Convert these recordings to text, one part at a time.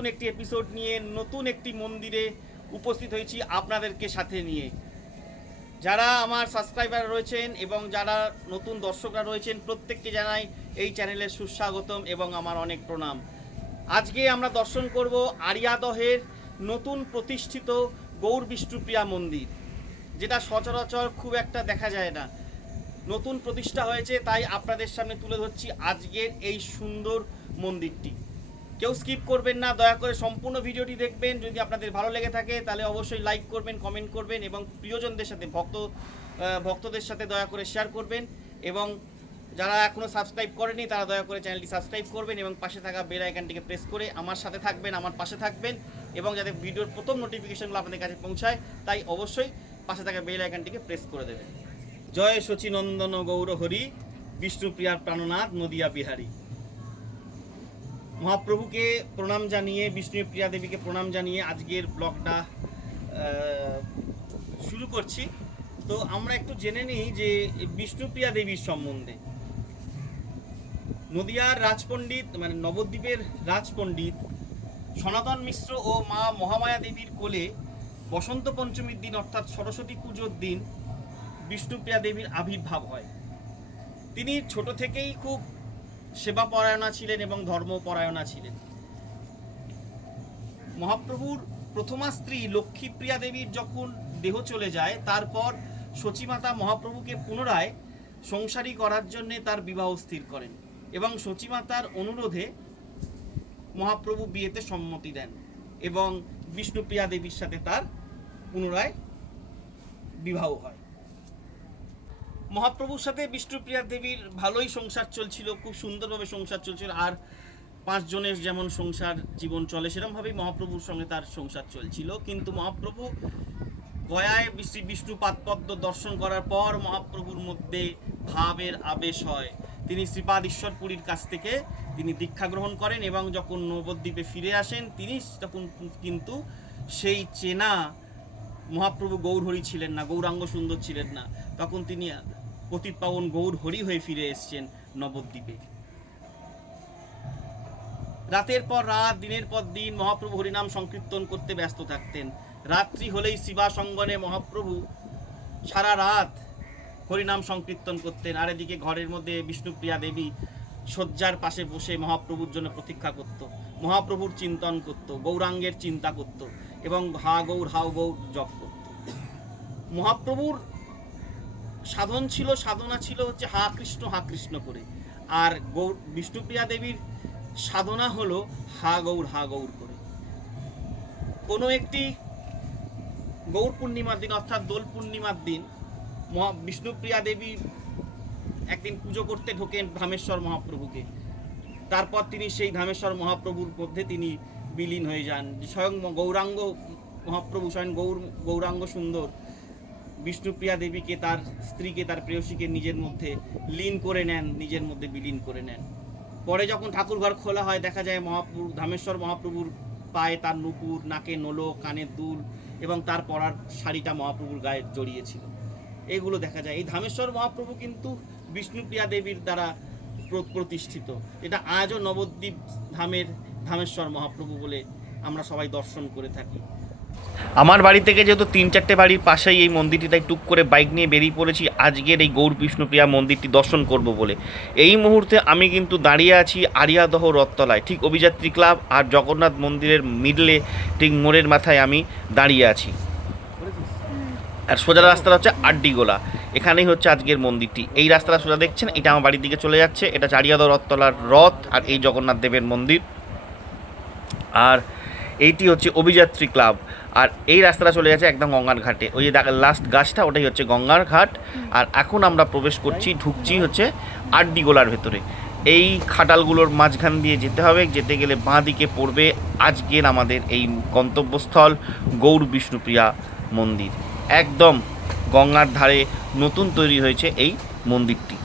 নতুন একটি এপিসোড নিয়ে নতুন একটি মন্দিরে উপস্থিত হয়েছি আপনাদেরকে সাথে নিয়ে। যারা আমার সাবস্ক্রাইবার রয়েছেন এবং যারা নতুন দর্শকরা রয়েছেন, প্রত্যেককে জানাই এই চ্যানেলের সুস্বাগতম এবং আমার অনেক প্রণাম। আজকে আমরা দর্শন করব আরিয়াদহের নতুন প্রতিষ্ঠিত গৌর বিষ্ণুপ্রিয়া মন্দির, যেটা সচরাচর খুব একটা দেখা যায় না। নতুন প্রতিষ্ঠা হয়েছে, তাই আপনাদের সামনে তুলে ধরছি আজকের এই সুন্দর মন্দিরটি। কেউ স্কিপ করবেন না, দয়া করে সম্পূর্ণ ভিডিওটি দেখবেন। যদি আপনাদের ভালো লেগে থাকে, তাহলে অবশ্যই লাইক করবেন কমেন্ট করবেন এবং প্রিয়জনদের সাথে, ভক্ত ভক্তদের সাথে দয়া করে শেয়ার করবেন এবং যারা এখনও সাবস্ক্রাইব করেনি, তারা দয়া করে চ্যানেলটি সাবস্ক্রাইব করবেন এবং পাশে থাকা বেল আইকনটিকে প্রেস করে আমার সাথে থাকবেন, আমার পাশে থাকবেন এবং যাতে ভিডিওর প্রথম নোটিফিকেশনগুলো আপনাদের কাছে পৌঁছায়, তাই অবশ্যই পাশে থাকা বেল আইকনটিকে প্রেস করে দেবেন। জয় শচীনন্দন গৌর হরি, বিষ্ণুপ্রিয়ার প্রাণনাথ, নদিয়া বিহারী। মহাপ্রভুকে প্রণাম জানিয়ে বিষ্ণুপ্রিয়া দেবীকে প্রণাম জানিয়ে আজকের ব্লগটা শুরু করছি। তো আমরা একটু জেনে নিই যে বিষ্ণুপ্রিয়া দেবীর সম্বন্ধে। নদিয়ার রাজপণ্ডিত মানে নবদ্বীপের রাজপণ্ডিত সনাতন মিশ্র ও মা মহামায়া দেবীর কোলে বসন্ত পঞ্চমীর দিন অর্থাৎ সরস্বতী পুজোর দিন বিষ্ণুপ্রিয়া দেবীর আবির্ভাব হয়। তিনি ছোট থেকেই খুব সেবা পরায়ণা ছিলেন এবং ধর্মপরায়ণা ছিলেন। মহাপ্রভুর প্রথমা স্ত্রী লক্ষ্মীপ্রিয়া দেবীর যখন দেহ চলে যায়, তারপর সচিমাতা মহাপ্রভুকে পুনরায় সংসারী করার জন্যে তার বিবাহ স্থির করেন এবং সচিমাতার অনুরোধে মহাপ্রভু বিয়েতে সম্মতি দেন এবং বিষ্ণুপ্রিয়া দেবীর সাথে তার পুনরায় বিবাহ হয়। মহাপ্রভুর সাথে বিষ্ণুপ্রিয়া দেবীর ভালোই সংসার চলছিল, খুব সুন্দরভাবে সংসার চলছিল, আর পাঁচজনের যেমন সংসার জীবন চলে সেরকমভাবেই মহাপ্রভুর সঙ্গে তার সংসার চলছিল। কিন্তু মহাপ্রভু গয়ায় শ্রী বিষ্ণু পাদপদ্ম দর্শন করার পর মহাপ্রভুর মধ্যে ভাবের আবেশ হয়। তিনি শ্রীপাদ ঈশ্বরপুরীর কাছ থেকে তিনি দীক্ষা গ্রহণ করেন এবং যখন নবদ্বীপে ফিরে আসেন, তিনি তখন কিন্তু সেই চেনা মহাপ্রভু গৌর হরি ছিলেন না গৌরাঙ্গ সুন্দর ছিলেন না। তখন তিনি পতিত পাবন গৌর হরি হয়ে ফিরে এসছেন নবদ্বীপে। রাতের পর রাত, দিনের পর দিন মহাপ্রভু হরিনাম সংকীর্তন করতে ব্যস্ত থাকতেন। রাত্রি হলেই শিবা সঙ্গনে মহাপ্রভু সারা রাত হরিনাম সংকীর্তন করতেন। আর এদিকে ঘরের মধ্যে বিষ্ণুপ্রিয়া দেবী শয্যার পাশে বসে মহাপ্রভুর জন্য প্রতীক্ষা করত, মহাপ্রভুর চিন্তন করত, গৌরাঙ্গের চিন্তা করত এবং হা গৌর, হাও গৌর জপ করত। মহাপ্রভুর সাধন ছিল, সাধনা ছিল হচ্ছে হা কৃষ্ণ হা কৃষ্ণ করে। আর গৌর, বিষ্ণুপ্রিয়া দেবীর সাধনা হলো হা গৌর হা গৌর করে। কোনো একটি গৌর পূর্ণিমার দিন অর্থাৎ দোল পূর্ণিমার দিন মহা, বিষ্ণুপ্রিয়া দেবী একদিন পুজো করতে ঢোকেন ধামেশ্বর মহাপ্রভুকে। তারপর তিনি সেই ধামেশ্বর মহাপ্রভুর মধ্যে তিনি বিলীন হয়ে যান। স্বয়ং গৌরাঙ্গ মহাপ্রভু, স্বয়ং গৌর, গৌরাঙ্গ সুন্দর বিষ্ণুপ্রিয়া দেবীকে তার স্ত্রীকে, তার প্রেয়সীকে নিজের মধ্যে লীন করে নেন, নিজের মধ্যে বিলীন করে নেন। পরে যখন ঠাকুরঘর খোলা হয়, দেখা যায় মহাপ্রভু, ধামেশ্বর মহাপ্রভুর পায়ে তার নুপুর, নাকে নোলো কানের দুল এবং তার পরার শাড়িটা মহাপ্রভুর গায়ে জড়িয়েছিল। এগুলো দেখা যায়। এই ধামেশ্বর মহাপ্রভু কিন্তু বিষ্ণুপ্রিয়া দেবীর দ্বারা প্র- প্রতিষ্ঠিত। এটা আজও নবদ্বীপ ধামের ধামেশ্বর মহাপ্রভু বলে আমরা সবাই দর্শন করে থাকি। আমার বাড়ি থেকে যেহেতু তিন চারটে বাড়ির পাশেই এই মন্দিরটি তাই টুক করে বাইক নিয়ে বেরিয়ে পড়েছি, আজকের এই গৌর বিষ্ণুপ্রিয়া মন্দিরটি দর্শন করব বলে। এই মুহূর্তে আমি কিন্তু দাঁড়িয়ে আছি আরিয়াদহ রথতলায়। ঠিক অভিযাত্রী ক্লাব আর জগন্নাথ মন্দিরের মিডলে, ঠিক মোড়ের মাথায় আমি দাঁড়িয়ে আছি। আর সোজা রাস্তাটা হচ্ছে আড্ডিগোলা। এখানেই হচ্ছে আজকের মন্দিরটি। এই রাস্তাটা সোজা দেখছেন, এটা আমার বাড়ির দিকে চলে যাচ্ছে। এটা চারিয়াদহ রথতলার রথ আর এই জগন্নাথ দেবের মন্দির। আর এইটি হচ্ছে অভিযাত্রী ক্লাব। আর এই রাস্তাটা চলে যাচ্ছে একদম গঙ্গার ঘাটে। ওই যে লাস্ট গাছটা, ওটাই হচ্ছে গঙ্গার ঘাট। আর এখন আমরা প্রবেশ করছি, ঢুকছি হচ্ছে আড্ডিগোলার ভেতরে। এই খাটালগুলোর মাঝখান দিয়ে যেতে হবে, যেতে গেলে বাঁ দিকে পড়বে আজকের আমাদের এই গন্তব্যস্থল গৌর বিষ্ণুপ্রিয়া মন্দির। একদম গঙ্গার ধারে নতুন তৈরি হয়েছে এই মন্দিরটি।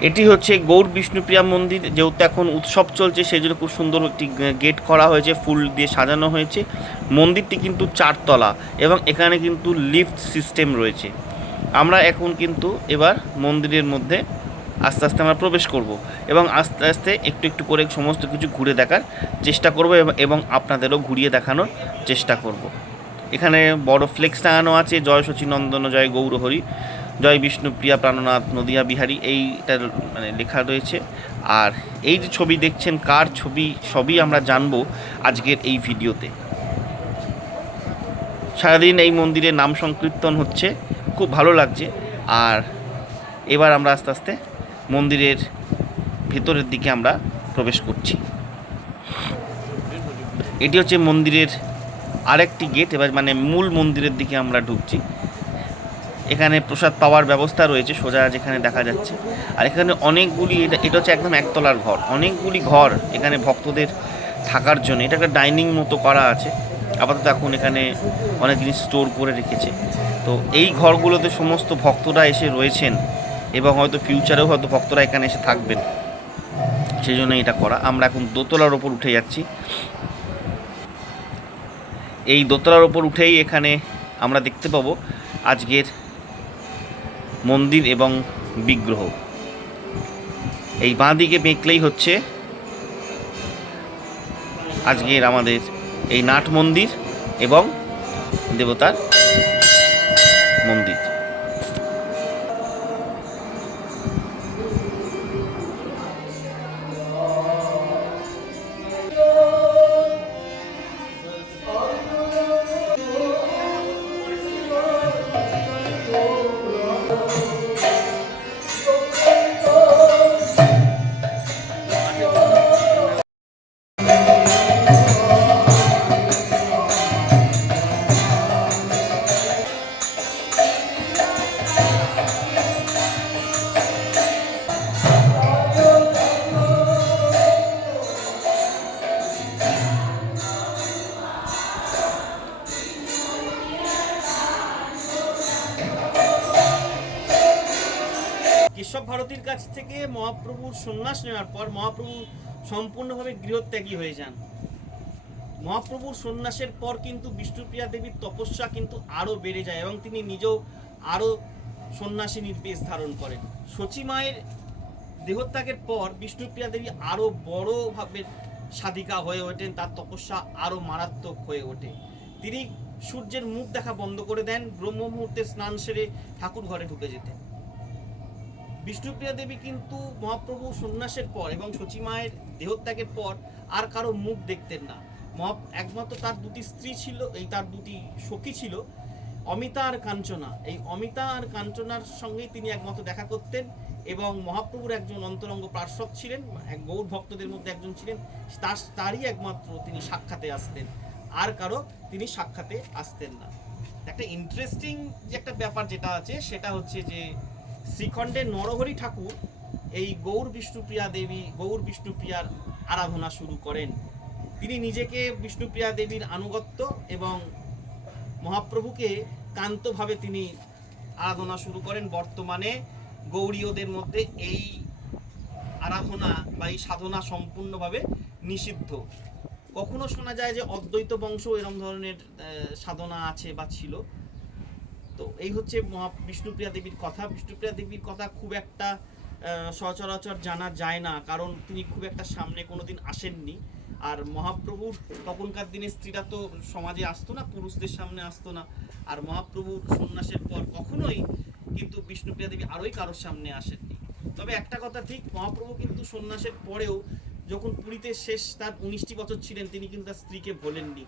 এটি হচ্ছে গৌর বিষ্ণুপ্রিয়া মন্দির, যেহেতু এখন উৎসব চলছে সেই জন্য খুব সুন্দর একটি গেট করা হয়েছে, ফুল দিয়ে সাজানো হয়েছে। মন্দিরটি কিন্তু চারতলা এবং এখানে কিন্তু লিফট সিস্টেম রয়েছে। আমরা এখন কিন্তু এবার মন্দিরের মধ্যে আস্তে আস্তে আমরা প্রবেশ করব এবং আস্তে আস্তে একটু একটু করে সমস্ত কিছু ঘুরে দেখার চেষ্টা করব এবং- আপনাদেরও ঘুরিয়ে দেখানোর চেষ্টা করব। এখানে বড় ফ্লেক্স টাঙানো আছে, জয় শচীনন্দন জয় গৌরহরি। জয় বিষ্ণুপ্রিয়া প্রাণনাথ, নদিয়া বিহারী এইটার মানে লেখা রয়েছে। আর এই যে ছবি দেখছেন, কার ছবি, সবই আমরা জানব আজকের এই ভিডিওতে। সারাদিন এই মন্দিরে নাম সংকীর্তন হচ্ছে, খুব ভালো লাগছে। আর এবার আমরা আস্তে আস্তে মন্দিরের ভেতরের দিকে আমরা প্রবেশ করছি। এটি হচ্ছে মন্দিরের আরেকটি গেট, এবার মানে মূল মন্দিরের দিকে আমরা ঢুকছি। এখানে প্রসাদ পাওয়ার ব্যবস্থা রয়েছে, সোজা যেখানে দেখা যাচ্ছে। আর এখানে অনেকগুলি, এটা এটা হচ্ছে একদম একতলার ঘর। অনেকগুলি ঘর এখানে ভক্তদের থাকার জন্য। এটা একটা ডাইনিং মতো করা আছে। আপাতত এখন এখানে অনেক জিনিস স্টোর করে রেখেছে। তো এই ঘরগুলোতে সমস্ত ভক্তরা এসে রয়েছেন এবং হয়তো ফিউচারেও হয়তো ভক্তরা এখানে এসে থাকবেন। সেই জন্য এটা করা। আমরা এখন দোতলার ওপর উঠে যাচ্ছি। এই দোতলার ওপর উঠেই এখানে আমরা দেখতে পাবো আজকের মন্দির এবং বিগ্রহ। এই বাঁ দিকে বেঁকলেই হচ্ছে আজকের আমাদের এই নাট মন্দির এবং দেবতার কাছ থেকে মহাপ্রভুর সন্ন্যাস নেওয়ার পর মহাপ্রভু সম্পূর্ণভাবে গৃহত্যাগী হয়ে যান। মহাপ্রভুর সন্ন্যাসের পর কিন্তু বিষ্ণুপ্রিয়া দেবীর তপস্যা কিন্তু আরও বেড়ে যায় এবং তিনি নিজেও আরও সন্ন্যাসী নির্বেশ ধারণ করেন। সচী মায়ের দেহত্যাগের পর বিষ্ণুপ্রিয়া দেবী আরও বড়ভাবে সাধিকা হয়ে ওঠেন, তার তপস্যা আরও মারাত্মক হয়ে ওঠে। তিনি সূর্যের মুখ দেখা বন্ধ করে দেন ব্রহ্ম মুহূর্তে স্নান সেরে ঠাকুর ঘরে ঢুকে যেতেন। বিষ্ণুপ্রিয়া দেবী কিন্তু মহাপ্রভু সন্ন্যাসের পর এবং সচী মায়ের দেহত্যাগের পর আর কারও মুখ দেখতেন না। মহা একমাত্র তার দুটি স্ত্রী ছিল, এই তার দুটি সখী ছিল, অমিতা আর কাঞ্চনা। এই অমিতা আর কাঞ্চনার সঙ্গেই তিনি একমাত্র দেখা করতেন এবং মহাপ্রভুর একজন অন্তরঙ্গ পার্শ্বদ ছিলেন, এক গৌর ভক্তদের মধ্যে একজন ছিলেন। তার, তারই একমাত্র তিনি সাক্ষাতে আসতেন, আর কারও তিনি সাক্ষাতে আসতেন না। একটা ইন্টারেস্টিং যে একটা ব্যাপার যেটা আছে, সেটা হচ্ছে যে শ্রীখণ্ডের নরহরি ঠাকুর এই গৌর বিষ্ণুপ্রিয়া দেবী, গৌর বিষ্ণুপ্রিয়ার আরাধনা শুরু করেন। তিনি নিজেকে বিষ্ণুপ্রিয়া দেবীর আনুগত্য এবং মহাপ্রভুকে কান্তভাবে তিনি আরাধনা শুরু করেন। বর্তমানে গৌরীয়দের মধ্যে এই আরাধনা বা এই সাধনা সম্পূর্ণভাবে নিষিদ্ধ। কখনো শোনা যায় যে অদ্বৈত বংশ এরকম ধরনের সাধনা আছে বা ছিল। তো এই হচ্ছে মহা বিষ্ণুপ্রিয়া দেবীর কথা। বিষ্ণুপ্রিয়া দেবীর কথা খুব একটা সচরাচর জানা যায় না, কারণ তিনি খুব একটা সামনে কোনোদিন আসেননি। আর মহাপ্রভুর তখনকার দিনে স্ত্রীরা তো সমাজে আসতো না, পুরুষদের সামনে আসতো না। আর মহাপ্রভুর সন্ন্যাসের পর কখনোই কিন্তু বিষ্ণুপ্রিয়া দেবী আরোই কারোর সামনে আসেননি। তবে একটা কথা ঠিক, মহাপ্রভু কিন্তু সন্ন্যাসের পরেও যখন পুরীতে শেষ তার উনিশটি বছর ছিলেন, তিনি কিন্তু তার স্ত্রীকে ভোলেননি।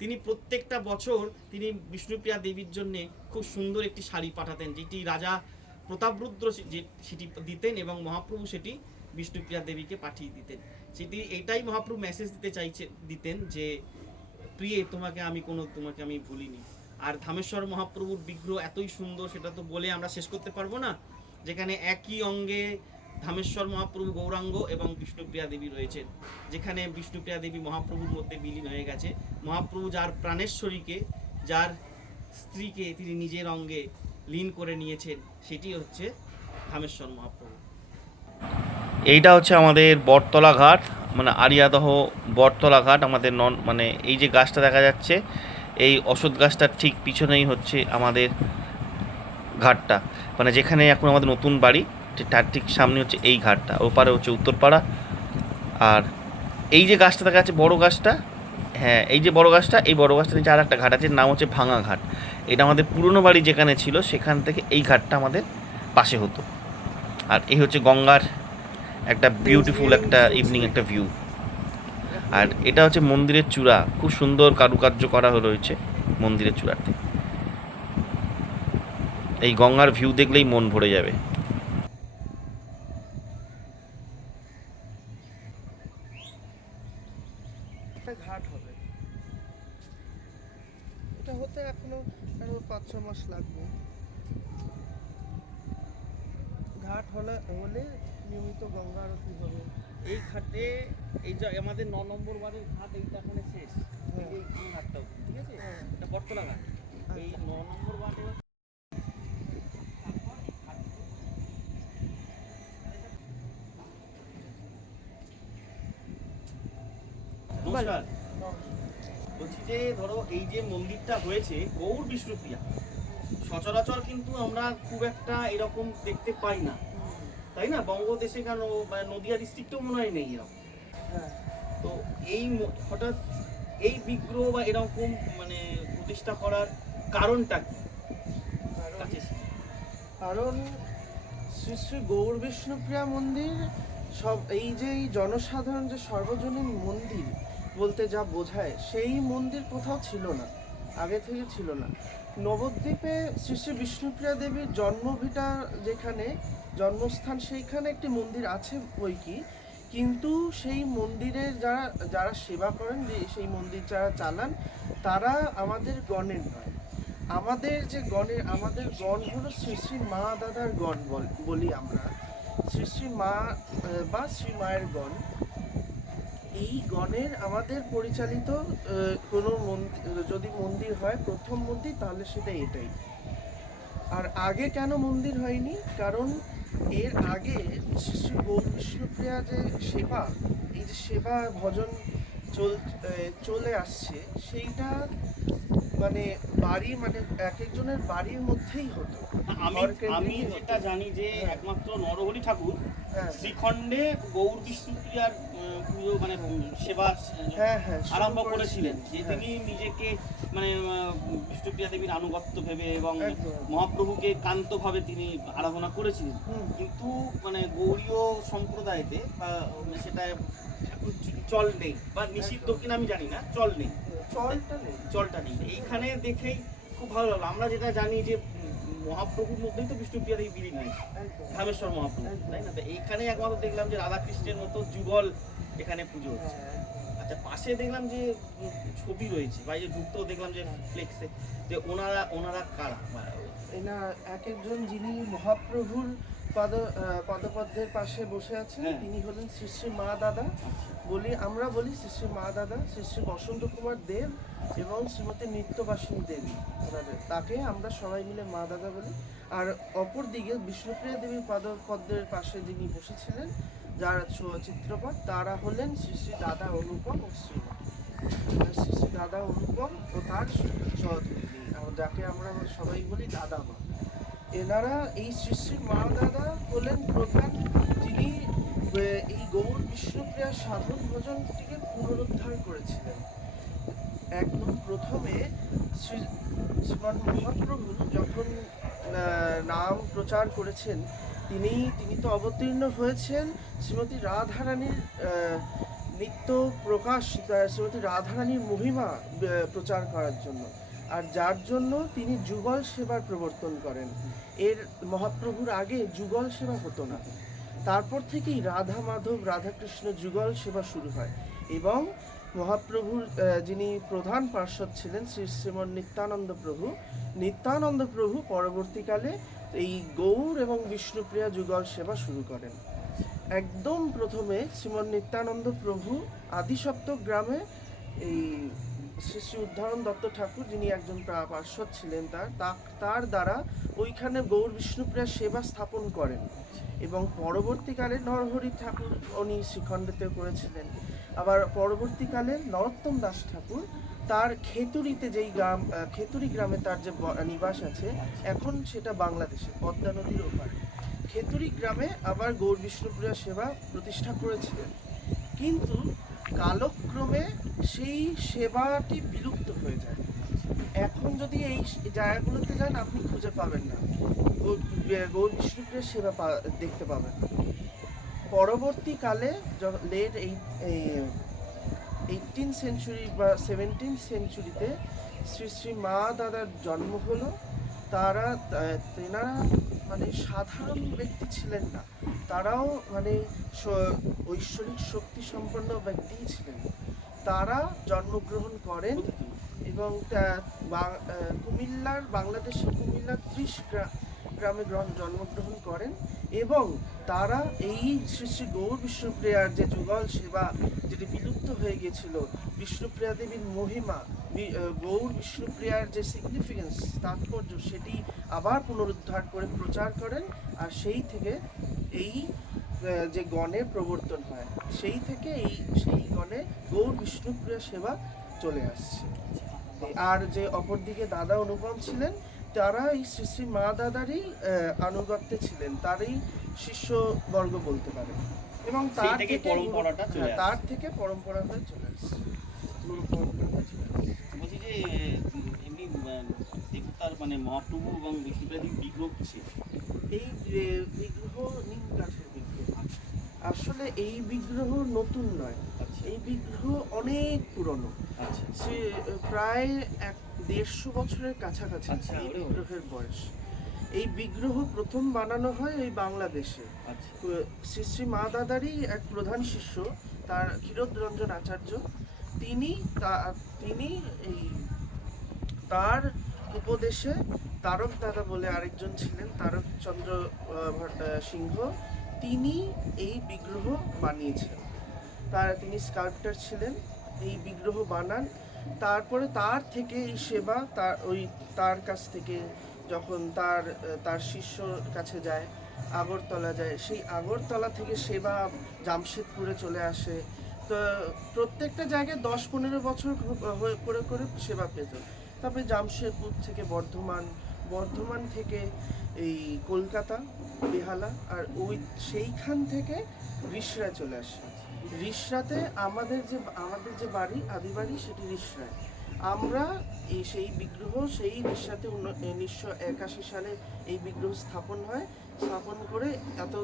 তিনি প্রত্যেকটা বছর তিনি বিষ্ণুপ্রিয়া দেবীর জন্য খুব সুন্দর একটি শাড়ি পাঠাতেন, যেটি রাজা প্রতাপরুদ্র সেটি দিতেন এবং মহাপ্রভু সেটি বিষ্ণুপ্রিয়া দেবীকে পাঠিয়ে দিতেন। সেটি এটাই মহাপ্রভু মেসেজ দিতে চাইছে, দিতেন যে, প্রিয়ে, তোমাকে আমি কোনো, তোমাকে আমি ভুলিনি। আর ধামেশ্বর মহাপ্রভুর বিগ্রহ এতই সুন্দর, সেটা তো বলে আমরা শেষ করতে পারব না। যেখানে একই অঙ্গে ধামেশ্বর মহাপ্রভু গৌরাঙ্গ এবং বিষ্ণুপ্রিয়া দেবী রয়েছেন, যেখানে বিষ্ণুপ্রিয়া দেবী মহাপ্রভুর মধ্যে বিলীন হয়ে গেছে। মহাপ্রভু যার প্রাণেশ্বরীকে যার স্ত্রীকে তিনি নিজের অঙ্গে লীন করে নিয়েছেন, সেটি হচ্ছে ধামেশ্বর মহাপ্রভু। এইটা হচ্ছে আমাদের বটতলা ঘাট মানে আরিয়াদহ বটতলা ঘাট, আমাদের নন মানে এই যে গাছটা দেখা যাচ্ছে, এই অশ্বত্থ গাছটার ঠিক পিছনেই হচ্ছে আমাদের ঘাটটা। মানে যেখানে এখন আমাদের নতুন বাড়ি তার ঠিক সামনে হচ্ছে এই ঘাটটা, ওপারে হচ্ছে উত্তরপাড়া। আর এই যে গাছটা দেখা যাচ্ছে, বড় গাছটা হ্যাঁ এই যে বড় গাছটা, এই বড় গাছটা নিচে আর একটা ঘাট আছে নাম হচ্ছে ভাঙা ঘাট। এটা আমাদের পুরনো বাড়ি যেখানে ছিল, সেখান থেকে এই ঘাটটা আমাদের পাশে হতো। আর এই হচ্ছে গঙ্গার একটা বিউটিফুল একটা ইভিনিং একটা ভিউ আর এটা হচ্ছে মন্দিরের চূড়া, খুব সুন্দর কারুকার্য করা রয়েছে মন্দিরের চূড়াতে। এই গঙ্গার ভিউ দেখলেই মন ভরে যাবে। মাস লাগবে। ঘাট হলে হলে নিয়মিত গঙ্গা আরতি হবে। এই ঘাটে এই যে আমাদের ন নম্বর বারের ঘাট এইটা এখানে শেষ। এই ঘাটটাও ঘাটটা ঠিক আছে? হ্যাঁ। এটা বটতলা ঘাট। এই ন নম্বর ওয়ার্ডে এই যে মন্দিরটা হয়েছে গৌর বিষ্ণুপ্রিয়া। সচরাচর কিন্তু আমরা খুব একটা এরকম দেখতে পাই না। তাই না? বঙ্গদেশে কেন? বা নদিয়া ডিস্ট্রিক্টেও মনে হয় নেই এরকম। হ্যাঁ। তো এই হঠাৎ এই বিগ্রহ বা এরকম মানে প্রতিষ্ঠা করার কারণটা কি? কারণ কারণ শ্রী শ্রী গৌর বিষ্ণুপ্রিয়া মন্দির সব এই যে এই জনসাধারণ যে সর্বজনীন মন্দির বলতে যা বোঝায়, সেই মন্দির কোথাও ছিল না, আগে থেকে ছিল না। নবদ্বীপে শ্রী শ্রী বিষ্ণুপ্রিয়া দেবীর জন্মভিটা যেখানে, জন্মস্থান সেইখানে একটি মন্দির আছে বই কি, কিন্তু সেই মন্দিরের যারা যারা সেবা করেন, যে সেই মন্দির যারা চালান, তারা আমাদের গণের নয়। আমাদের যে গণের, আমাদের গণ হলো শ্রী শ্রী মা দাদার গণ বল- আমরা। শ্রী শ্রী মা, বা শ্রী মায়ের গণ। এই গণের আমাদের পরিচালিত কোনো মন্দির, যদি মন্দির হয়, প্রথম মন্দির, তাহলে সেটা এটাই। আর আগে কেন মন্দির হয়নি? কারণ এর আগে শ্রী গৌর বিষ্ণুপ্রিয়া যে সেবা, এই যে সেবা ভজন চল চলে আসছে, সেইটা মানে বাড়ি মানে এক একজনের বাড়ির মধ্যেই হতো। আমি আমি যেটা জানি যে হ্যাঁ। একমাত্র নরহরি ঠাকুর হ্যাঁ। শ্রীখণ্ডে গৌর বিষ্ণুপ্রিয়ার পুজো মানে সেবা হ্যাঁ আরম্ভ করেছিলেন। যে। তিনি নিজেকে মানে বিষ্ণুপ্রিয়া দেবীর আনুগত্য ভেবে এবং। মহাপ্রভুকে কান্তভাবে তিনি আরাধনা করেছিলেন। কিন্তু মানে গৌরীয় সম্প্রদায়তে বা সেটা এখন চল নেই বা নিষিদ্ধ কিনা আমি জানি না চল নেই। চলটা নেই। এইখানে দেখেই খুব ভালো লাগল। আমরা যেটা জানি যে মহাপ্রভুর মধ্যেই তো বিষ্ণুপ্রিয়ার এই বিলীন হয়েছে ধামেশ্বর মহাপ্রভু তাই না? এইখানে একমাত্র দেখলাম যে রাধাকৃষ্ণের মতো যুগল এখানে পুজো হচ্ছে। হ্যাঁ, আচ্ছা পাশে দেখলাম যে ছবি রয়েছে বা এই যে ঢুকতেও দেখলাম যে ফ্লেক্সে যে ওনারা ওনারা কারা? এনা এক একজন যিনি মহাপ্রভুর পদ পদপদ্মের পাশে বসে আছেন। হ্যাঁ। তিনি হলেন শ্রী শ্রী মা দাদা। বলি আমরা বলি শ্রী শ্রী মা দাদা শ্রী শ্রী বসন্ত কুমার দেব এবং শ্রীমতী নিত্যবাসিনী দেবী। ওনাদের। তাকে আমরা সবাই মিলে মা দাদা বলি। আর অপর দিকে বিষ্ণুপ্রিয়া দেবীর পদপদ্মের পাশে যিনি বসেছিলেন যার চিত্রপট তারা হলেন শ্রী শ্রী দাদা অনুপম ও শ্রীমা শ্রী শ্রী দাদা অনুপম ও তার সহধর্মী যাকে আমরা সবাই বলি দাদা মা। এনারা এই শ্রী শ্রী মা দাদা হলেন প্রধান যিনি এই গৌর বিষ্ণুপ্রিয়া সাধন ভজনটিকে পুনরুদ্ধার করেছিলেন। একদম প্রথমে শ্রী, শ্রীমান মহাপ্রভু যখন নাম প্রচার করেছেন, তিনি তিনি তো অবতীর্ণ হয়েছেন শ্রীমতী রাধারানীর নিত্য প্রকাশ শ্রীমতী রাধারানীর মহিমা প্রচার করার জন্য। আর যার জন্য তিনি যুগল সেবার প্রবর্তন করেন। এর মহাপ্রভুর আগে যুগল সেবা হতো না। তারপর থেকেই রাধা মাধব, রাধাকৃষ্ণ যুগল সেবা শুরু হয় এবং মহাপ্রভুর যিনি প্রধান পার্ষদ ছিলেন শ্রী শ্রীমন নিত্যানন্দ প্রভু নিত্যানন্দ প্রভু পরবর্তীকালে এই গৌর এবং বিষ্ণুপ্রিয়া যুগল সেবা শুরু করেন। একদম প্রথমে শ্রীমন নিত্যানন্দ প্রভু আদিসপ্তক গ্রামে এই শ্রী শ্রী উদ্ধারণ দত্ত ঠাকুর, যিনি একজন প্রা- পার্ষদ ছিলেন তার তার দ্বারা ওইখানে গৌর বিষ্ণুপ্রিয়া সেবা স্থাপন করেন এবং পরবর্তীকালে নরহরি ঠাকুর উনি শ্রীখণ্ডেতে করেছিলেন। আবার পরবর্তীকালে নরোত্তম দাস ঠাকুর তার খেতুরিতে যেই গ্রাম খেতুরি গ্রামে তার যে নিবাস আছে, এখন সেটা বাংলাদেশে, পদ্মা নদীর ওপারে। খেতুরি গ্রামে আবার গৌর বিষ্ণুপ্রিয়া সেবা প্রতিষ্ঠা করেছিলেন। কিন্তু কালক্রমে সেই সেবাটি বিলুপ্ত হয়ে যায়। এখন যদি এই জায়গাগুলোতে যান, আপনি খুঁজে পাবেন না। গৌর বিষ্ণুপ্রিয়া সেবা দেখতে পাবেন। পরবর্তীকালে লেট এইটিন সেঞ্চুরি বা সেভেন্টিন সেঞ্চুরিতে শ্রী শ্রী মা দাদার জন্ম হলো। তারা তেনারা মানে সাধারণ ব্যক্তি ছিলেন না। তারাও মানে ঐশ্বরিক শক্তি সম্পন্ন ব্যক্তিই ছিলেন। তারা জন্মগ্রহণ করেন এবং কুমিল্লার বাংলাদেশের কুমিল্লার ত্রিশ গ্রামে গ্রহণ- জন্মগ্রহণ করেন এবং তারা এই শ্রী শ্রী গৌর বিষ্ণুপ্রিয়ার যে যুগল সেবা, যেটি বিলুপ্ত হয়ে গিয়েছিল বিষ্ণুপ্রিয়া দেবীর মহিমা গৌর বিষ্ণুপ্রিয়ার যে সিগনিফিকেন্স তাৎপর্য সেটি আবার পুনরুদ্ধার করে প্রচার করেন আর সেই থেকে এই যে গণের প্রবর্তন হয় সেই থেকে এই সেই গণে গৌর বিষ্ণুপ্রিয়া সেবা চলে আসছে। আর যে অপরদিকে দাদা অনুপম ছিলেন তারা এই শ্রী শ্রী মা দাদারই আনুগত্যে ছিলেন তারই শিষ্যবর্গ বলতে পারেন। এবং তার থেকে পরম্পরাটা হ্যাঁ। তার থেকে পরম্পরা হয়ে চলে আসছে গুরু পরম্পরা হয়ে চলে আসছে। বলছি যে উম, এমনি দেবতার মানে মহাপ্রভু এবং বিষ্ণুপ্রিয়াদের বিগ্রহ কিসে এই বিগ্রহ নিম কাঠের বিগ্রহ আসলে এই বিগ্রহ নতুন নয়। আচ্ছা। এই বিগ্রহ অনেক পুরনো। আচ্ছা। সে প্রায় এক দেড়শো বছরের কাছাকাছি আচ্ছা, এই বিগ্রহের বয়স। এই বিগ্রহ প্রথম বানানো হয় এই বাংলাদেশে। শ্রী শ্রী মা দাদারই এক প্রধান শিষ্য তার ক্ষীরোদরঞ্জন আচার্য। তিনি তিনি এই তার উপদেশে তারক দাদা বলে আরেকজন ছিলেন তারক চন্দ্র আহ, ভট- আহ, সিংহ তিনি এই বিগ্রহ বানিয়েছেন। তার তিনি স্কাল্পটার ছিলেন এই বিগ্রহ বানান। তারপরে তার থেকে এই সেবা তার ওই তার কাছ থেকে যখন তার তার শিষ্যর কাছে যায় আগরতলা যায় সেই আগরতলা থেকে সেবা জামশেদপুরে চলে আসে। প্রত্যেকটা জায়গায় দশ পনেরো বছর করে করে সেবা পেত। তারপরে জামশেদপুর থেকে বর্ধমান বর্ধমান থেকে এই কলকাতা, বেহালা, আর ওই সেইখান থেকে রিসরায় চলে আসে। রিসরাতে আমাদের যে আমাদের যে বাড়ি, আদি বাড়ি, সেটি রিসরায়। আমরা এই সেই বিগ্রহ, সেই রিসরাতে উনিশশো একাশি সালে এই বিগ্রহ স্থাপন হয়। স্থাপন করে এত,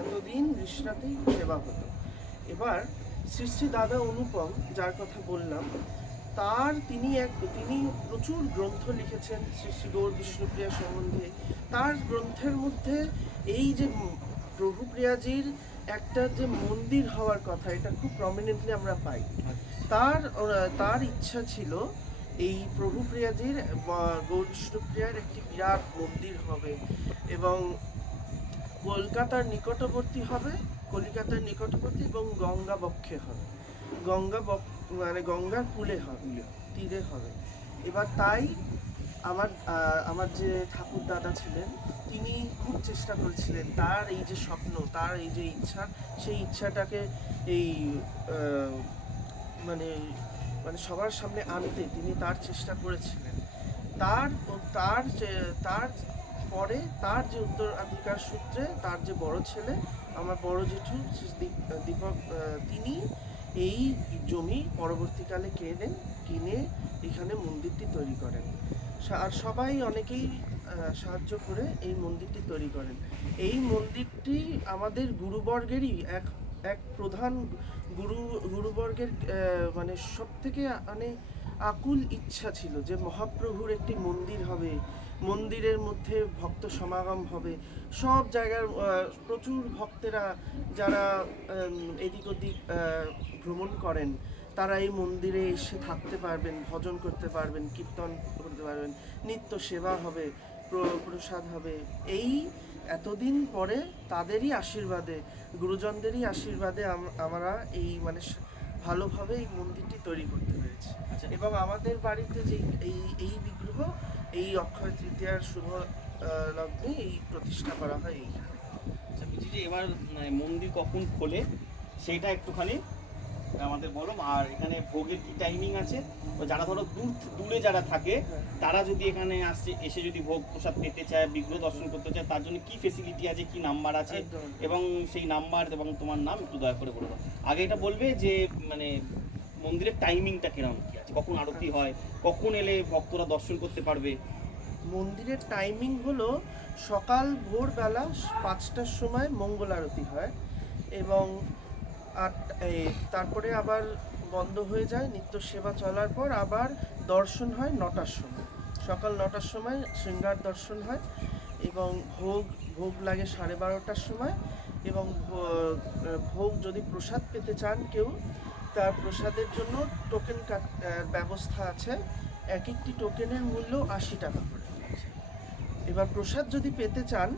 এতদিন রিসরাতেই সেবা হতো। এবার শ্রী শ্রী দাদা অনুপম যার কথা বললাম তার তিনি এক তিনি প্রচুর গ্রন্থ লিখেছেন শ্রী শ্রী গৌর বিষ্ণুপ্রিয়া সম্বন্ধে। তার গ্রন্থের মধ্যে এই যে প্রভুপ্রিয়াজির একটা যে মন্দির হওয়ার কথা এটা খুব প্রমিনেন্টলি আমরা পাই। তার তার ইচ্ছা ছিল এই প্রভুপ্রিয়াজির গৌর বিষ্ণুপ্রিয়ার একটি বিরাট মন্দির হবে এবং কলকাতার নিকটবর্তী হবে। কলিকাতার নিকটবর্তী এবং গঙ্গা বক্ষে হবে। গঙ্গা মানে গঙ্গার কূলে হবে, তীরে হবে। এবার তাই আমার আমার যে ঠাকুর দাদা ছিলেন, তিনি খুব চেষ্টা করেছিলেন তার এই যে স্বপ্ন, তার এই যে ইচ্ছা, সেই ইচ্ছাটাকে এই মানে মানে সবার সামনে আনতে তিনি তার চেষ্টা করেছিলেন। তার তার তার পরে তার যে উত্তরাধিকার সূত্রে তার যে বড় ছেলে আমার বড় জেঠু দীপক তিনি এই জমি পরবর্তীকালে কেনেন, কিনে এখানে মন্দিরটি তৈরি করেন। আর সবাই অনেকেই সাহায্য করে এই মন্দিরটি তৈরি করেন। এই মন্দিরটি আমাদের গুরুবর্গেরই এক এক প্রধান গুরু, গুরুবর্গের মানে সব থেকে মানে আকুল ইচ্ছা ছিল যে মহাপ্রভুর একটি মন্দির হবে। মন্দিরের মধ্যে ভক্ত সমাগম হবে। সব জায়গার প্রচুর ভক্তেরা যারা এদিক ওদিক ভ্রমণ করেন তারা এই মন্দিরে এসে থাকতে পারবেন ভজন করতে পারবেন কীর্তন করতে পারবেন নিত্য সেবা হবে প্র- প্রসাদ হবে। এই এতদিন পরে তাদেরই আশীর্বাদে গুরুজনদেরই আশীর্বাদে আম- আমরা এই মানে ভালোভাবে এই মন্দিরটি তৈরি করতে পেরেছি। আচ্ছা। এবং আমাদের বাড়িতে যে এই এই বিগ্রহ এই অক্ষয় তৃতীয়ার শুভ লগ্নে এই প্রতিষ্ঠা করা হয় এইখানে। আচ্ছা বলছি যে এবার মানে মন্দির কখন খোলে সেইটা একটুখানি আমাদের বলো। আর এখানে ভোগের কি টাইমিং আছে? তো যারা ধরো দূর দূরে যারা থাকে হ্যাঁ। তারা যদি এখানে আসছে এসে যদি ভোগ প্রসাদ পেতে চায় বিগ্রহ দর্শন করতে চায় তার জন্য কি ফেসিলিটি আছে কি নাম্বার আছে? এবং সেই নাম্বার এবং তোমার নাম একটু দয়া করে বলব আগে এটা বলবে যে মানে মন্দিরের টাইমিংটা কীরকম কি আছে? কখন আরতি হয়? কখন এলে ভক্তরা দর্শন করতে পারবে? মন্দিরের টাইমিং হলো সকাল ভোরবেলা পাঁচটার সময় মঙ্গল আরতি হয় এবং আট তারপরে আবার বন্ধ হয়ে যায়, নিত্য সেবা চলার পর আবার দর্শন হয় নটার সময়। সকাল নটার সময় শৃঙ্গার দর্শন হয় এবং ভোগ ভোগ লাগে সাড়ে বারোটার সময় এবং ভোগ যদি প্রসাদ পেতে চান কেউ তার প্রসাদের জন্য টোকেন ব্যবস্থা আছে। এক একটি টোকেনের মূল্য আশি টাকা করে এবার প্রসাদ যদি পেতে চান,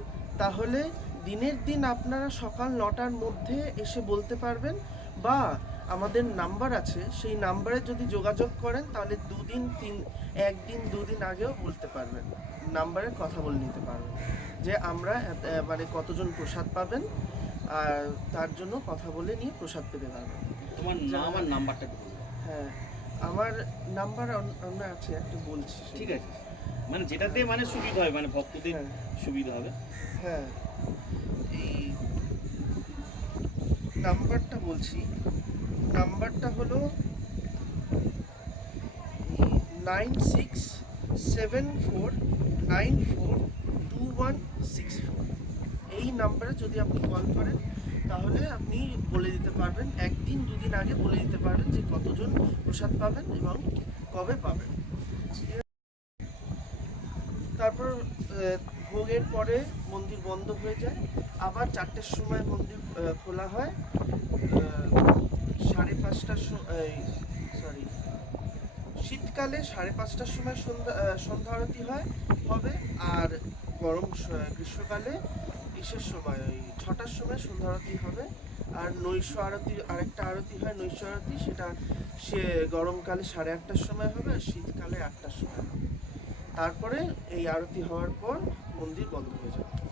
তাহলে দিনের দিন আপনারা সকাল নটার মধ্যে এসে বলতে পারবেন বা আমাদের নাম্বার আছে, সেই নাম্বারে যদি যোগাযোগ করেন, তাহলে দুদিন, তিন, একদিন, দুদিন আগেও বলতে পারবেন। নাম্বারে কথা বলে নিতে পারবেন যে আমরা মানে কতজন প্রসাদ পাবেন। আর তার জন্য কথা বলে নিয়ে প্রসাদ পেতে পারবেন তোমার নাম আর নাম্বারটা হ্যাঁ আমার নাম্বার আমরা আছে একটু বলছি ঠিক আছে। মানে যেটাতে মানে সুবিধা হয় মানে ভক্তদের হ্যাঁ। সুবিধা হবে। হ্যাঁ। এই নাম্বারটা বলছি। নাম্বারটা হলো nine six seven four nine four two one six four. এই নাম্বারে যদি আপনি কল করেন, তাহলে আপনি বলে দিতে পারবেন, একদিন, দুদিন আগে বলে দিতে পারবেন যে কতজন প্রসাদ পাবেন এবং কবে পাবেন। তারপর ভোগের পরে মন্দির বন্ধ হয়ে যায়। আবার চারটের সময় মন্দির খোলা হয়। সাড়ে পাঁচটার সরি শীতকালে সাড়ে পাঁচটার সময় সন্ধ্যা সন্ধ্যা আরতি হয়, হবে। আর গরম গ্রীষ্মকালে ইসের সময়, ওই ছটার সময় সন্ধ্যা আরতি হবে। আর নৈশ আরতি, আরেকটা আরতি হয় নৈশ আরতি, সেটা সে গরমকালে সাড়ে আটটার সময় হবে আর শীতকালে আটটার সময় হবে। তারপরে এই আরতি হওয়ার পর মন্দির বন্ধ হয়ে যাবে।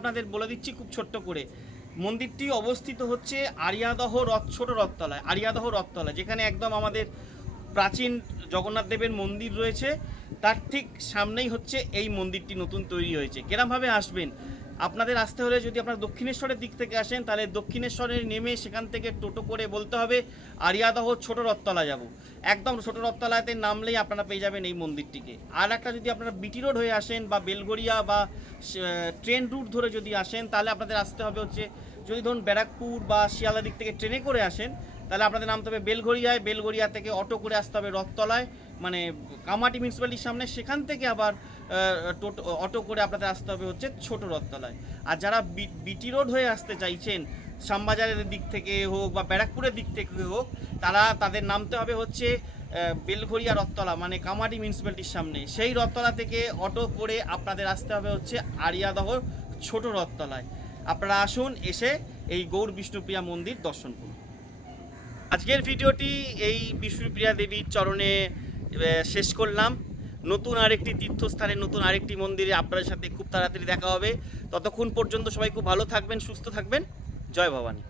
আপনাদের বলে দিচ্ছি খুব ছোট্ট করে। মন্দিরটি অবস্থিত হচ্ছে আরিয়াদহ রথ ছোট রথতলায়, আরিয়াদহ রথতলা যেখানে একদম আমাদের প্রাচীন জগন্নাথ দেবের মন্দির রয়েছে। তার ঠিক সামনেই হচ্ছে এই মন্দিরটি নতুন তৈরি হয়েছে। কেরামভাবে আসবেন? আপনাদের আসতে হলে যদি আপনারা দক্ষিণেশ্বরের দিক থেকে আসেন, তাহলে দক্ষিণেশ্বরে নেমে সেখান থেকে টোটো করে বলতে হবে, আরিয়াদহ ছোট রথতলা যাব। একদম ছোট রথতলাতে নামলেই আপনারা পেয়ে যাবেন এই মন্দিরটিকে। আর একটা যদি আপনারা বিটি রোড হয়ে আসেন বা বেলগড়িয়া বা ট্রেন রুট ধরে যদি আসেন, তাহলে আপনাদের আসতে হবে হচ্ছে, যদি ধরুন ব্যারাকপুর বা শিয়ালদা দিক থেকে ট্রেনে করে আসেন, তাহলে আপনাদের নামতে হবে বেলঘরিয়ায় বেলঘরিয়া থেকে অটো করে আসতে হবে রথতলায়। মানে কামাটি মিউনিসিপ্যালিটির সামনে। সেখান থেকে আবার টোটো, অটো করে আপনাদের আসতে হবে হচ্ছে ছোট রথতলায়। আর যারা বিটি রোড হয়ে আসতে চাইছেন, শ্যামবাজারের দিক থেকে হোক বা ব্যারাকপুরের দিক থেকে হোক, তারা, তাদের নামতে হবে হচ্ছে বেলঘরিয়া রথতলা মানে কামাটি মিউনিসিপ্যালিটির সামনে। সেই রথতলা থেকে অটো করে আপনাদের আসতে হবে হচ্ছে আরিয়াদহ ছোট রথতলায়। আপনারা আসুন, এসে এই গৌর বিষ্ণুপ্রিয়া মন্দির দর্শন করুন। আজকের ভিডিওটি এই বিষ্ণুপ্রিয়া দেবীর চরণে শেষ করলাম। নতুন আরেকটি তীর্থস্থানে, নতুন আরেকটি মন্দিরে আপনাদের সাথে খুব তাড়াতাড়ি দেখা হবে। ততক্ষণ পর্যন্ত সবাই খুব ভালো থাকবেন, সুস্থ থাকবেন। জয় ভবানী।